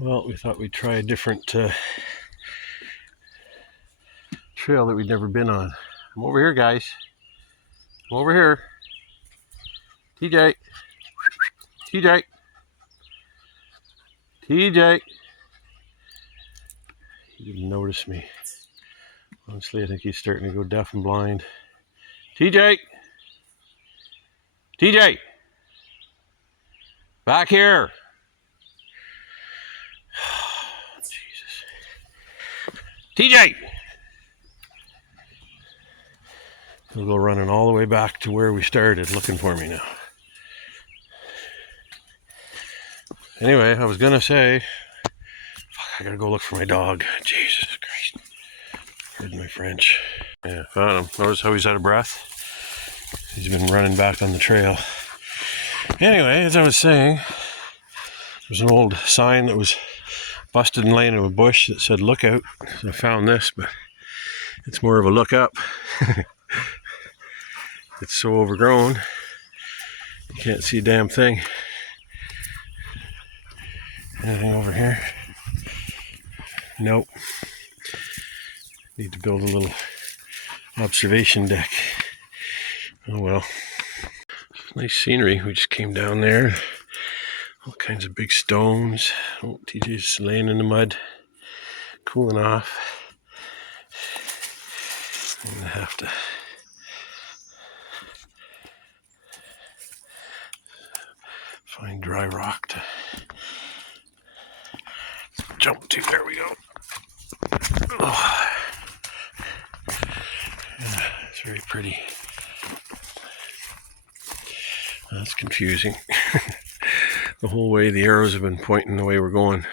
Well, we thought we'd try a different trail that we'd never been on. I'm over here, guys. I'm over here. TJ. TJ. TJ. He didn't notice me. Honestly, I think he's starting to go deaf and blind. TJ. TJ. Back here. Jesus. TJ. He'll go running all the way back to where we started looking for me now. Anyway, I was gonna say, I gotta go look for my dog. Jesus Christ. Pardon my French. Yeah, found him. Notice how he's out of breath? He's been running back on the trail. Anyway, as I was saying, there's an old sign that was busted and laying in a bush that said look out. So I found this, but it's more of a look up. It's so overgrown, you can't see a damn thing. Anything over here? Nope. Need to build a little observation deck. Oh well. Nice scenery. We just came down there. All kinds of big stones. Oh, TJ's laying in the mud, cooling off. I'm gonna have to find dry rock to jump to. There we go. Oh. Yeah, it's very pretty. That's confusing. The whole way the arrows have been pointing the way we're going.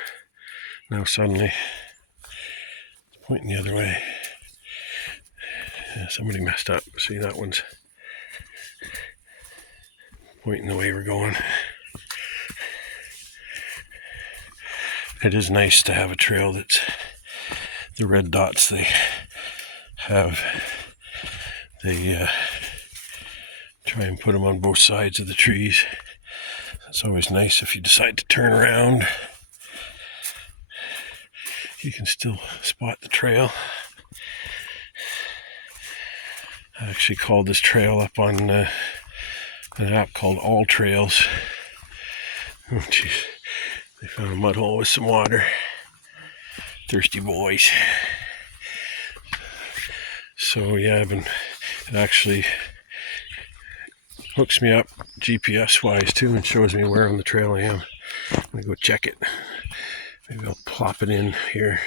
Now suddenly it's pointing the other way. Yeah, somebody messed up. See, that one's pointing the way we're going. It is nice to have a trail that's the red dots they have. They try and put them on both sides of the trees. It's always nice if you decide to turn around. You can still spot the trail. I actually called this trail up on an app called All Trails. Oh jeez, they found a mud hole with some water. Thirsty boys. So yeah, it actually hooks me up GPS wise too and shows me where on the trail I am. I'm gonna go check it. Maybe I'll plop it in here.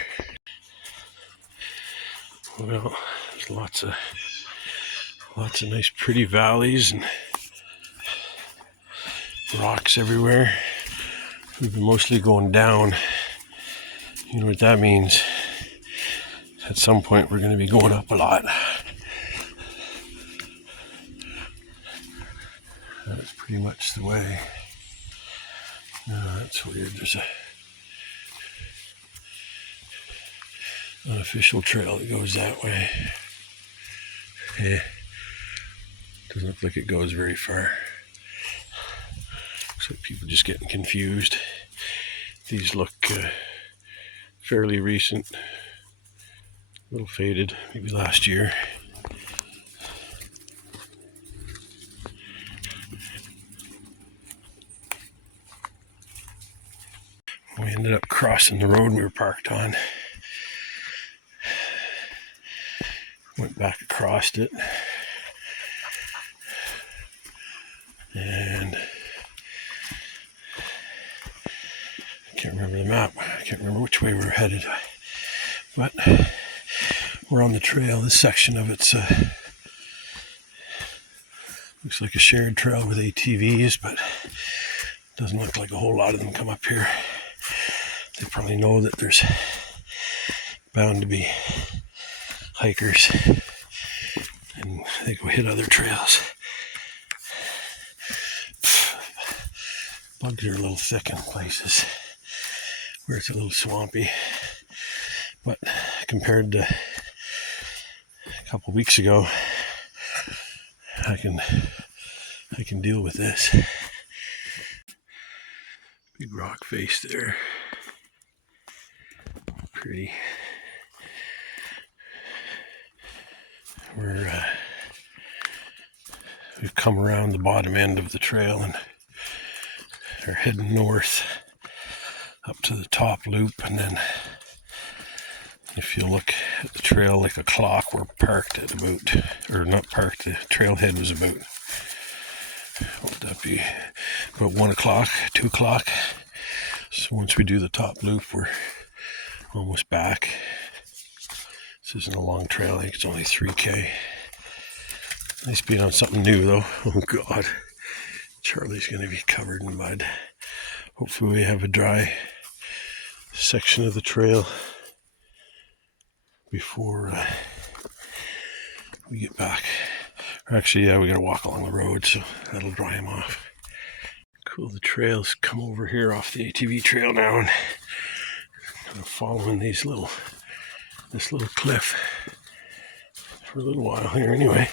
Well, there's lots of nice pretty valleys and rocks everywhere. We've been mostly going down. You know what that means? At some point we're going to be going up a lot. That's pretty much the way. Oh, that's weird. There's a unofficial trail that goes that way. Yeah. Doesn't look like it goes very far. Looks like people just getting confused. These look fairly recent. A little faded, maybe last year. We ended up crossing the road we were parked on. Went back across it. And I can't remember the map. I can't remember which way we were headed. But we're on the trail. This section of it's looks like a shared trail with ATVs, but doesn't look like a whole lot of them come up here. They probably know that there's bound to be hikers and they go hit other trails. Bugs are a little thick in places where it's a little swampy, but compared to a couple weeks ago, I can deal with this. Big rock face there. pretty. We've come around the bottom end of the trail and are heading north up to the top loop, and then if you look at the trail like a clock, we're parked at about, or not parked, the trailhead was about, what would that be, about 1 o'clock, 2 o'clock. So once we do the top loop, we're almost back. This isn't a long trail, I think it's only 3K. Nice being on something new though. Oh God, Charlie's going to be covered in mud. Hopefully we have a dry section of the trail before we get back. Or actually, yeah, we got to walk along the road, so that'll dry him off. Cool, the trails come over here off the ATV trail now, and I'm following this little cliff for a little while here anyway.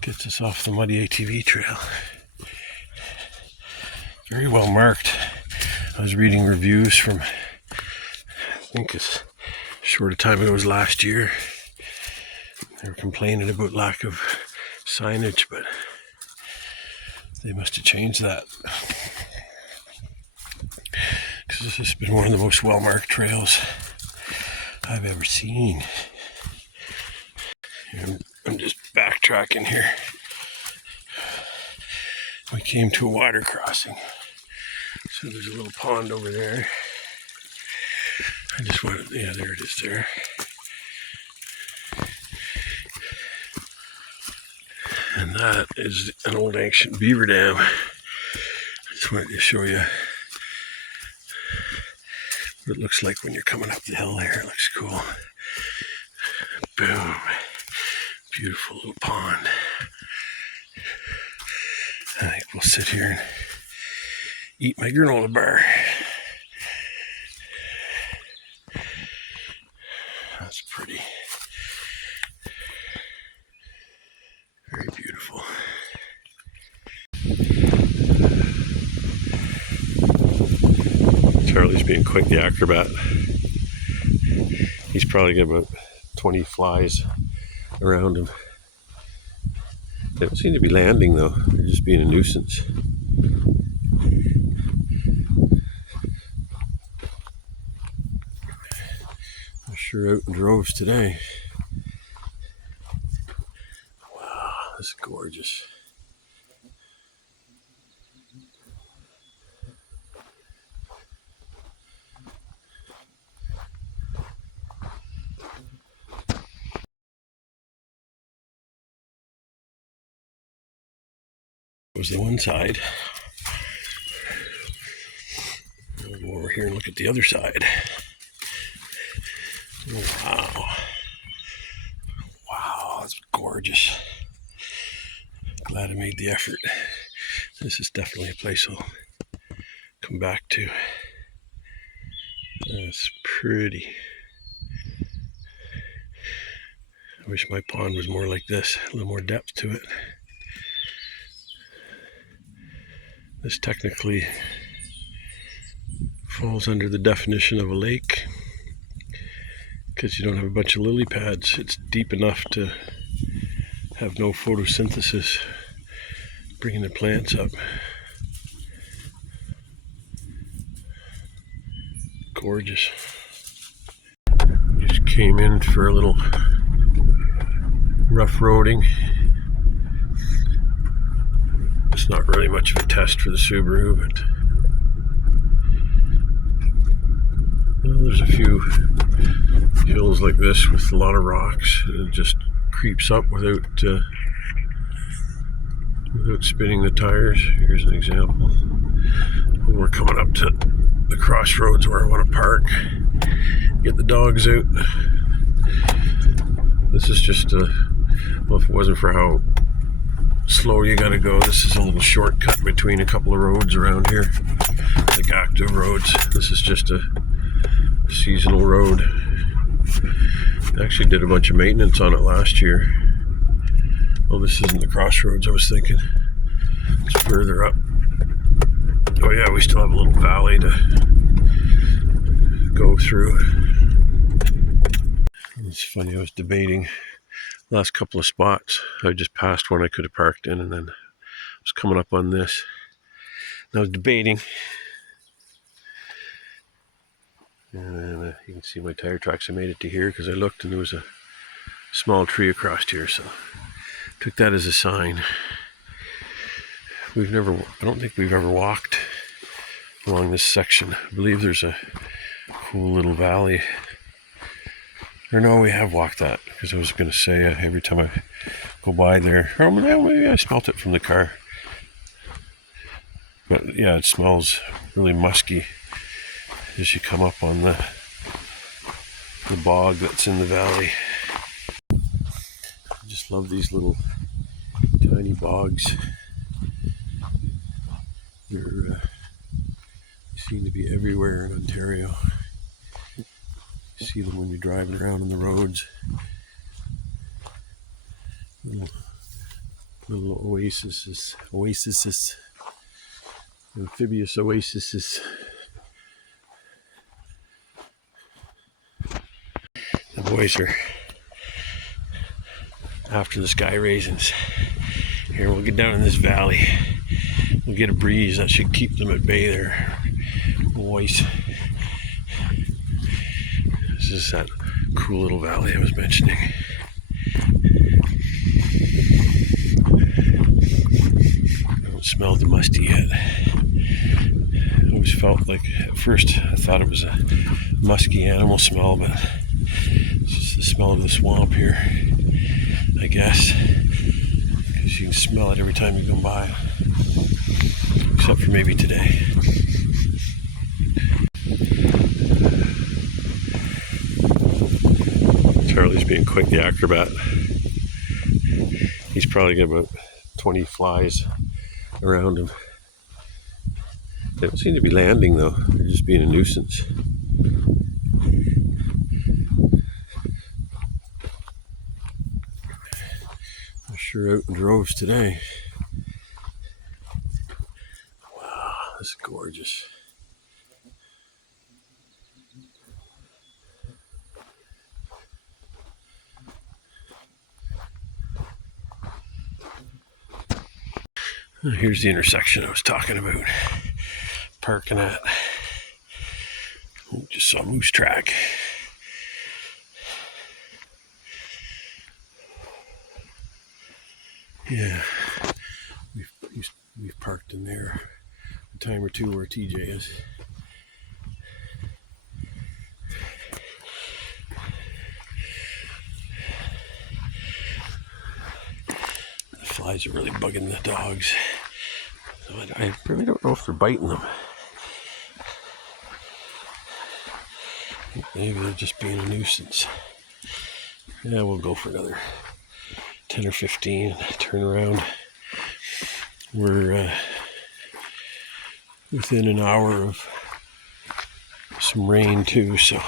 Gets us off the muddy ATV trail. Very well marked. I was reading reviews from, I think as short a time ago as last year. They were complaining about lack of signage, but they must have changed that. Because this has been one of the most well-marked trails I've ever seen. I'm just backtracking here. We came to a water crossing. So there's a little pond over there. I just wanted, yeah, there it is there. And that is an old ancient beaver dam. I just wanted to show you what it looks like when you're coming up the hill there. It looks cool. Boom. Beautiful little pond. I think we'll sit here and eat my granola bar. That's pretty. Very beautiful. Charlie's being quite the acrobat. He's probably got about 20 flies around him. They don't seem to be landing though, they're just being a nuisance. They're sure out in droves today. Wow, this is gorgeous. Was the one side. We'll go over here and look at the other side. Wow. Wow, that's gorgeous. Glad I made the effort. This is definitely a place I'll come back to. That's pretty. I wish my pond was more like this, a little more depth to it. This technically falls under the definition of a lake because you don't have a bunch of lily pads. It's deep enough to have no photosynthesis bringing the plants up. Gorgeous. Just came in for a little rough roading. It's not really much of a test for the Subaru, but well, there's a few hills like this with a lot of rocks, and it just creeps up without spinning the tires. Here's an example. We're coming up to the crossroads where I want to park, get the dogs out. This is just well, if it wasn't for how slow you gotta go, this is a little shortcut between a couple of roads around here, like active roads. This is just a seasonal road. I actually did a bunch of maintenance on it last year. Well, this isn't the crossroads I was thinking. It's further up. Oh yeah, we still have a little valley to go through. It's funny, I was debating last couple of spots. I just passed one I could have parked in, and then I was coming up on this. And I was debating. And you can see my tire tracks. I made it to here because I looked and there was a small tree across here, so took that as a sign. I don't think we've ever walked along this section. I believe there's a cool little valley. Or no, we have walked that, because I was going to say every time I go by there, or maybe I smelt it from the car. But yeah, it smells really musky as you come up on the bog that's in the valley. I just love these little tiny bogs. They seem to be everywhere in Ontario. You see them when you're driving around on the roads. Little oases, amphibious oases. The boys are after the sky raisins. Here, we'll get down in this valley. We'll get a breeze that should keep them at bay there. Boys. This is that cool little valley I was mentioning. I don't smell the musty yet. I always felt like, at first, I thought it was a musky animal smell, but it's just the smell of the swamp here, I guess. Because you can smell it every time you come by. Except for maybe today. Charlie's being quite the acrobat. He's probably got about 20 flies around him. They don't seem to be landing though, they're just being a nuisance. They're sure out in droves today. Wow, this is gorgeous. Here's the intersection I was talking about. Parking at. Just saw a moose track. Yeah, we've parked in there a time or two where TJ is. The flies are really bugging the dogs. So I really don't know if they're biting them. Maybe they're just being a nuisance. Yeah, we'll go for another 10 or 15, turn around. We're within an hour of some rain too, so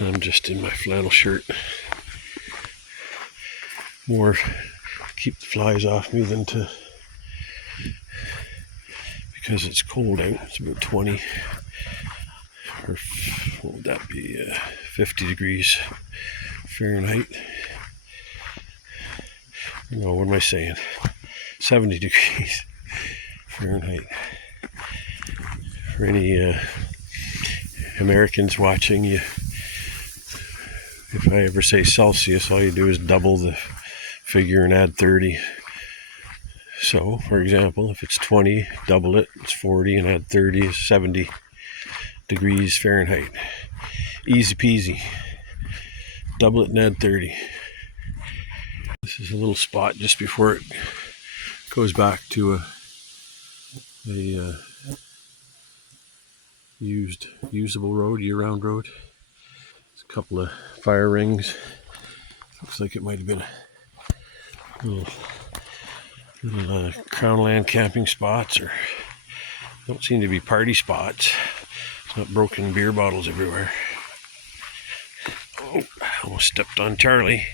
I'm just in my flannel shirt. More to keep the flies off me than to, because it's cold out. It's about 20 or what would that be, 50 degrees Fahrenheit. No, what am I saying? 70 degrees Fahrenheit. For any Americans watching, if I ever say Celsius, all you do is double the figure and add 30. So, for example, if it's 20, double it, it's 40, and add 30 is 70 degrees Fahrenheit. Easy peasy. Double it and add 30. This is a little spot just before it goes back to a usable road, year-round road. There's a couple of fire rings. Looks like it might have been a little Crownland camping spots, or don't seem to be party spots. It's not broken beer bottles everywhere. Oh, I almost stepped on Charlie.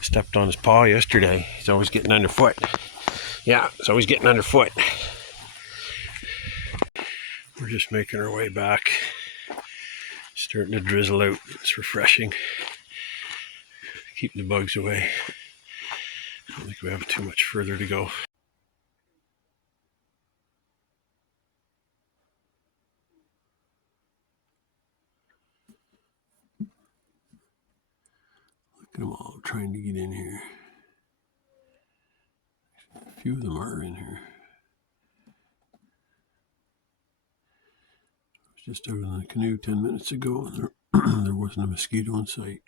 Stepped on his paw yesterday. He's always getting underfoot. Yeah, it's always getting underfoot. We're just making our way back. Starting to drizzle out. It's refreshing. Keeping the bugs away. I don't think we have too much further to go. Look at them all trying to get in here. A few of them are in here. I was just out in the canoe 10 minutes ago and there wasn't a mosquito in sight.